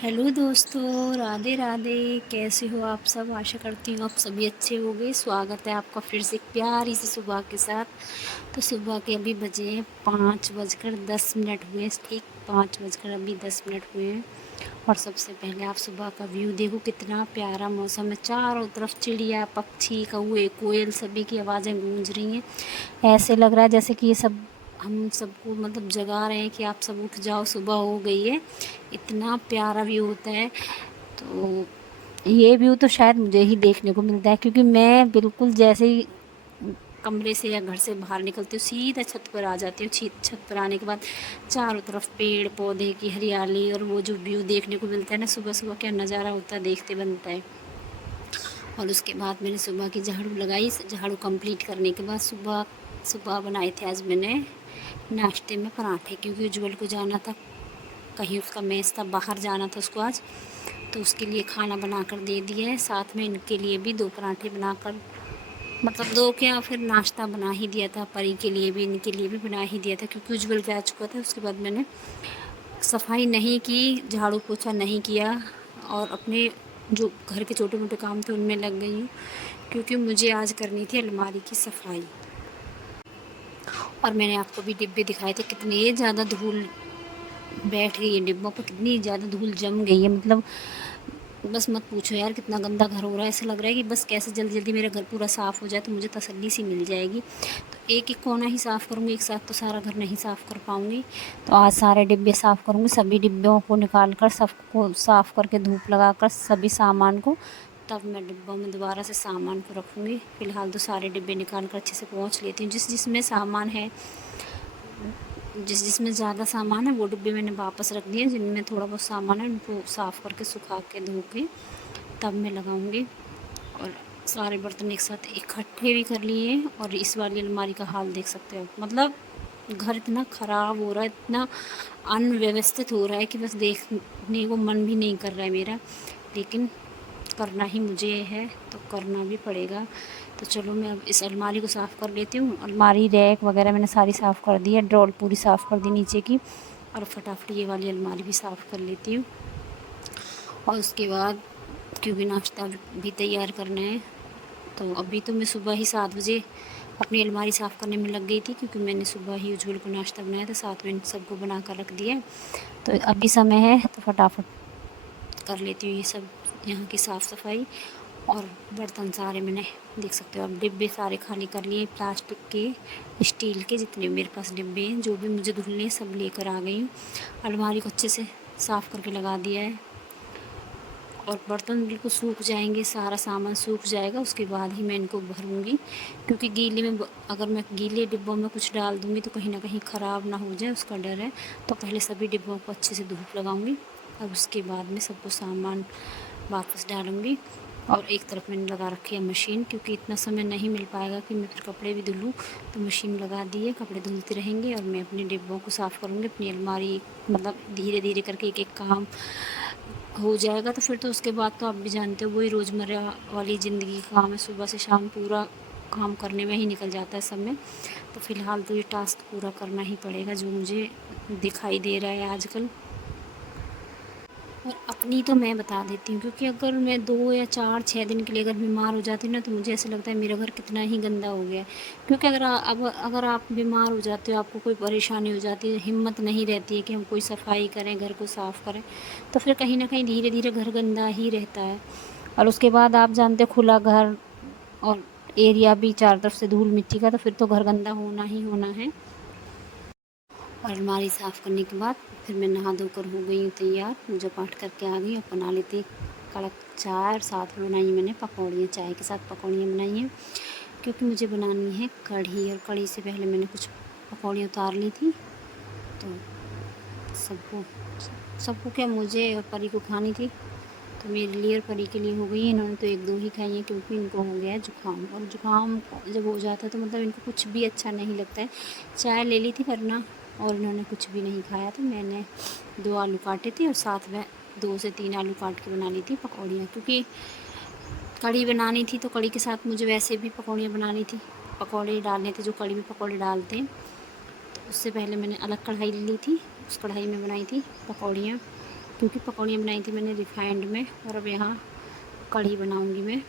Hello दोस्तों, राधे राधे। कैसे हो आप सब? आशा करती हूँ आप सभी अच्छे होंगे। स्वागत है आपका फिर से एक प्यारी सी सुबह के साथ। तो सुबह के अभी बजे हैं 5:10 हुए। ठीक 5:10 हुए हैं। और सबसे पहले आप सुबह का व्यू देखो, कितना प्यारा मौसम है। चारों तरफ चिड़िया, पक्षी, कौवे, कोयल सभी की आवाज़ें गूंज रही हैं। ऐसे लग रहा है जैसे कि ये सब हम सबको मतलब जगा रहे हैं कि आप सब उठ जाओ, सुबह हो गई है। इतना प्यारा व्यू होता है। तो ये व्यू तो शायद मुझे ही देखने को मिलता है, क्योंकि मैं बिल्कुल जैसे ही कमरे से या घर से बाहर निकलती हूँ सीधा छत पर आ जाती हूँ। छत पर आने के बाद चारों तरफ पेड़ पौधे की हरियाली और वो जो व्यू देखने को मिलता है ना, सुबह सुबह क्या नज़ारा होता है, देखते बनता है। और उसके बाद मैंने सुबह की झाड़ू लगाई। झाड़ू कंप्लीट करने के बाद सुबह सुबह बनाए थे आज मैंने नाश्ते में पराठे, क्योंकि उज्जवल को जाना था कहीं, उसका मेस था, बाहर जाना था उसको आज। तो उसके लिए खाना बनाकर दे दिया है। साथ में इनके लिए भी 2 पराठे बनाकर, मतलब 2 क्या, फिर नाश्ता बना ही दिया था। परी के लिए भी, इनके लिए भी बना ही दिया था, क्योंकि उज्जवल जा चुका था। उसके बाद मैंने सफाई नहीं की, झाड़ू पोछा नहीं किया, और अपने जो घर के छोटे मोटे काम थे उनमें लग गई हूँ, क्योंकि मुझे आज करनी थी अलमारी की सफाई। और मैंने आपको भी डिब्बे दिखाए थे, कितनी ज़्यादा धूल बैठ गई है डिब्बों पर, कितनी ज़्यादा धूल जम गई है। मतलब बस मत पूछो यार, कितना गंदा घर हो रहा है। ऐसा लग रहा है कि बस कैसे जल्दी जल्दी मेरा घर पूरा साफ़ हो जाए तो मुझे तसल्ली सी मिल जाएगी। तो एक एक कोना ही साफ़ करूँगी, एक साथ तो सारा घर नहीं साफ़ कर पाऊँगी। तो आज सारे डिब्बे साफ़ करूँगी। सभी डिब्बों को निकाल कर, सबको साफ़ करके धूप लगा कर सभी सामान को, तब मैं डिब्बों में दोबारा से सामान को रखूँगी। फ़िलहाल तो सारे डिब्बे निकाल कर अच्छे से पोंछ लेती हूँ। जिसमें सामान है, जिसमें ज़्यादा सामान है वो डिब्बे मैंने वापस रख दिए। जिनमें थोड़ा बहुत सामान है उनको साफ़ करके, सुखा के, धो के तब मैं लगाऊंगी। और सारे बर्तन एक साथ इकट्ठे भी कर लिए। और इस वाली अलमारी का हाल देख सकते हो, मतलब घर इतना ख़राब हो रहा है, इतना अनव्यवस्थित हो रहा है कि बस देखने को मन भी नहीं कर रहा है मेरा। लेकिन करना ही मुझे है तो करना भी पड़ेगा। तो चलो मैं अब इस अलमारी को साफ़ कर लेती हूँ। अलमारी, रैक वगैरह मैंने सारी साफ़ कर दी है, ड्रॉर पूरी साफ़ कर दी नीचे की। और फटाफट ये वाली अलमारी भी साफ़ कर लेती हूँ। और उसके बाद, क्योंकि नाश्ता भी तैयार करना है, तो अभी तो मैं सुबह ही 7 बजे अपनी अलमारी साफ़ करने में लग गई थी, क्योंकि मैंने सुबह ही उज्जवल को नाश्ता बनाया था, साथ में इन सबको बना कर रख दिया। तो अभी समय है तो फटाफट कर लेती हूँ ये सब, यहाँ की साफ़ सफाई। और बर्तन सारे मैंने, देख सकते हो, अब डिब्बे सारे खाली कर लिए, प्लास्टिक के, स्टील के, जितने मेरे पास डिब्बे हैं जो भी मुझे धुलने सब लेकर आ गई हूँ। अलमारी को अच्छे से साफ़ करके लगा दिया है। और बर्तन बिल्कुल सूख जाएंगे, सारा सामान सूख जाएगा, उसके बाद ही मैं इनको भरूँगी। क्योंकि गीले में, अगर मैं गीले डिब्बों में कुछ डाल दूँगी तो कहीं ना कहीं ख़राब ना हो जाए, उसका डर है। तो पहले सभी डिब्बों को अच्छे से धूप लगाऊँगी, और उसके बाद में सबको सामान वापस डालूँगी। और एक तरफ मैंने लगा रखी है मशीन, क्योंकि इतना समय नहीं मिल पाएगा कि मैं फिर कपड़े भी धुलूँ। तो मशीन लगा दी है, कपड़े धुलते रहेंगे और मैं अपने डिब्बों को साफ़ करूँगी। अपनी अलमारी, मतलब धीरे धीरे करके एक एक काम हो जाएगा। तो फिर तो उसके बाद तो आप भी जानते हो, वही रोज़मर्रा वाली ज़िंदगी का काम है, सुबह से शाम पूरा काम करने में ही निकल जाता है समय। तो फ़िलहाल तो ये टास्क पूरा करना ही पड़ेगा जो मुझे दिखाई दे रहा है आजकल। और अपनी तो मैं बता देती हूँ, क्योंकि अगर मैं 2 या 4-6 दिन के लिए अगर बीमार हो जाती हूँ ना, तो मुझे ऐसा लगता है मेरा घर कितना ही गंदा हो गया है। क्योंकि अगर आप बीमार हो जाते हो, आपको कोई परेशानी हो जाती है, हिम्मत नहीं रहती है कि हम कोई सफाई करें, घर को साफ़ करें, तो फिर कहीं ना कहीं धीरे धीरे घर गंदा ही रहता है। और उसके बाद आप जानते हो, खुला घर और एरिया भी चारों तरफ से धूल मिट्टी का, तो फिर तो घर गंदा होना ही होना है। और अलमारी साफ़ करने के बाद फिर मैं नहा धोकर हो गई हूँ तैयार, पूजा पाठ करके आ गई और बना लेती कड़क चाय। और साथ में बनाई मैंने पकौड़ियाँ, चाय के साथ पकौड़ियाँ बनाई हैं, क्योंकि मुझे बनानी है कढ़ी। और कढ़ी से पहले मैंने कुछ पकौड़ियाँ उतार ली थी। तो सबको सबको क्या, मुझे और परी को खानी थी, तो मेरे लिए और परी के लिए हो गई। इन्होंने तो 1-2 ही खाई हैं, क्योंकि इनको हो गया है ज़ुकाम। और ज़ुकाम जब हो जाता है तो मतलब इनको कुछ भी अच्छा नहीं लगता है। चाय ले ली थी वरना, और इन्होंने कुछ भी नहीं खाया। तो मैंने 2 आलू काटे थे और साथ में 2 से 3 आलू काट के बना ली थी पकौड़ियाँ, क्योंकि कढ़ी बनानी थी। तो कढ़ी के साथ मुझे वैसे भी पकौड़ियाँ बनानी थी, पकौड़े डालने थे जो कढ़ी में पकौड़े डालते हैं। तो उससे पहले मैंने अलग कढ़ाई ले ली थी, उस कढ़ाई में बनाई थी पकौड़ियाँ। क्योंकि पकौड़ियाँ बनाई थी मैंने रिफाइंड में। और अब यहाँ कढ़ी बनाऊँगी मैं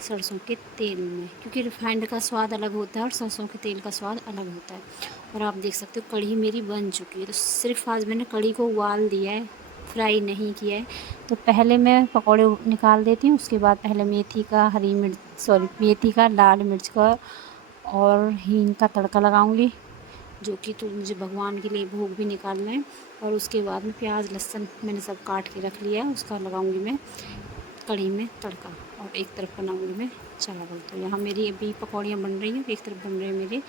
सरसों के तेल में, क्योंकि रिफाइंड का स्वाद अलग होता है और सरसों के तेल का स्वाद अलग होता है। और आप देख सकते हो कढ़ी मेरी बन चुकी है। तो सिर्फ आज मैंने कढ़ी को उबाल दिया है, फ्राई नहीं किया है। तो पहले मैं पकौड़े निकाल देती हूँ, उसके बाद पहले मेथी का, लाल मिर्च का और हींग का तड़का लगाऊंगी, जो कि तो मुझे भगवान के लिए भोग भी निकालना है। और उसके बाद में प्याज लहसुन मैंने सब काट के रख लिया है, उसका लगाऊंगी मैं कढ़ी में तड़का। और एक तरफ बनाऊंगी मैं चावल। तो यहाँ मेरी अभी पकौड़ियाँ बन रही हैं, एक तरफ बन रहे हैं मेरे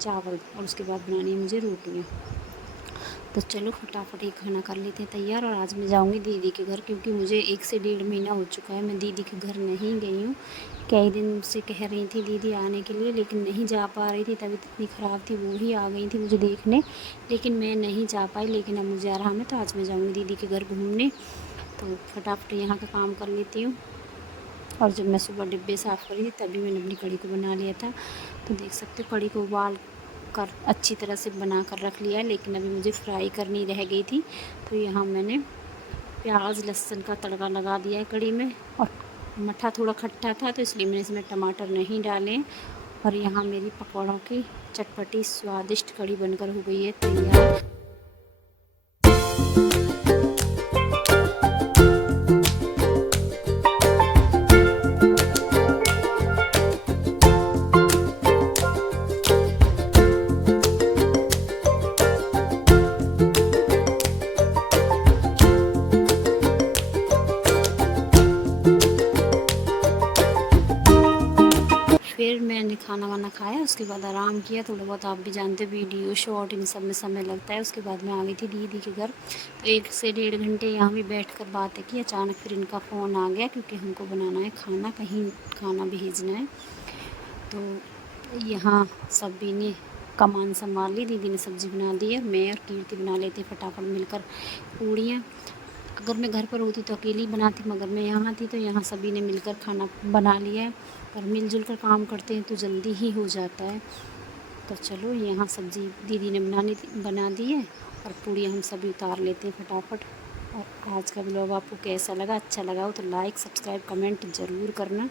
चावल, और उसके बाद बनानी है मुझे रोटियाँ। तो चलो फटाफट ये खाना कर लेते हैं तैयार। और आज मैं जाऊंगी दीदी के घर, क्योंकि मुझे 1 से 1.5 महीना हो चुका है मैं दीदी के घर नहीं गई हूँ। कई दिन से कह रही थी दीदी आने के लिए, लेकिन नहीं जा पा रही थी, तबीयत इतनी ख़राब थी। वो ही आ गई थी मुझे देखने, लेकिन मैं नहीं जा पाई। लेकिन अब मुझे आराम है, तो आज मैं जाऊँगी दीदी के घर घूमने। तो फटाफट यहाँ का काम कर लेती हूँ। और जब मैं सुबह डिब्बे साफ़ करी थी तभी मैंने अपनी कढ़ी को बना लिया था। तो देख सकते हो कढ़ी को उबाल कर अच्छी तरह से बना कर रख लिया है, लेकिन अभी मुझे फ्राई करनी रह गई थी। तो यहाँ मैंने प्याज लहसुन का तड़का लगा दिया है कढ़ी में। और मट्ठा थोड़ा खट्टा था, तो इसलिए मैंने इसमें टमाटर नहीं डाले। और यहाँ मेरी पकौड़ों की चटपटी स्वादिष्ट कढ़ी बनकर हो गई है तैयार। फिर मैंने खाना वाना खाया, उसके बाद आराम किया थोड़ा बहुत। आप भी जानते वीडियो शॉर्ट इन सब में समय लगता है। उसके बाद मैं आ गई थी दीदी के घर। तो 1 से 1.5 घंटे यहाँ भी बैठकर बातें की। अचानक फिर इनका फ़ोन आ गया, क्योंकि हमको बनाना है खाना, कहीं खाना भेजना है। तो यहाँ सभी ने कमान संभाल ली। दीदी ने सब्ज़ी बना दी है, मैं और कीर्ति बना लेते फटाफट मिलकर पूड़ियाँ। अगर मैं घर पर होती तो अकेली बनाती, मगर मैं यहाँ थी तो यहाँ सभी ने मिलकर खाना बना लिया है। और मिलजुल कर काम करते हैं तो जल्दी ही हो जाता है। तो चलो यहाँ सब्ज़ी दीदी ने बना दी है, और पूड़ी हम सभी उतार लेते हैं फटाफट। और आज का ब्लॉग आपको कैसा लगा? अच्छा लगा हो तो लाइक सब्सक्राइब कमेंट ज़रूर करना।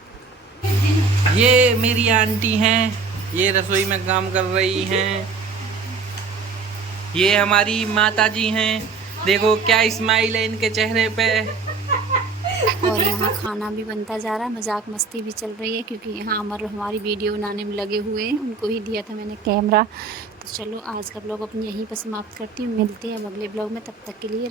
ये मेरी आंटी हैं, ये रसोई में काम कर रही हैं। ये हमारी माता जी हैं, देखो क्या स्माइल है इनके चेहरे पे। और यहाँ खाना भी बनता जा रहा है, मजाक मस्ती भी चल रही है, क्योंकि यहाँ अमर हमारी वीडियो बनाने में लगे हुए हैं। उनको ही दिया था मैंने कैमरा। तो चलो आज का ब्लॉग अपनी यहीं पर समाप्त करती हूँ। मिलते हैं अब अगले ब्लॉग में, तब तक के लिए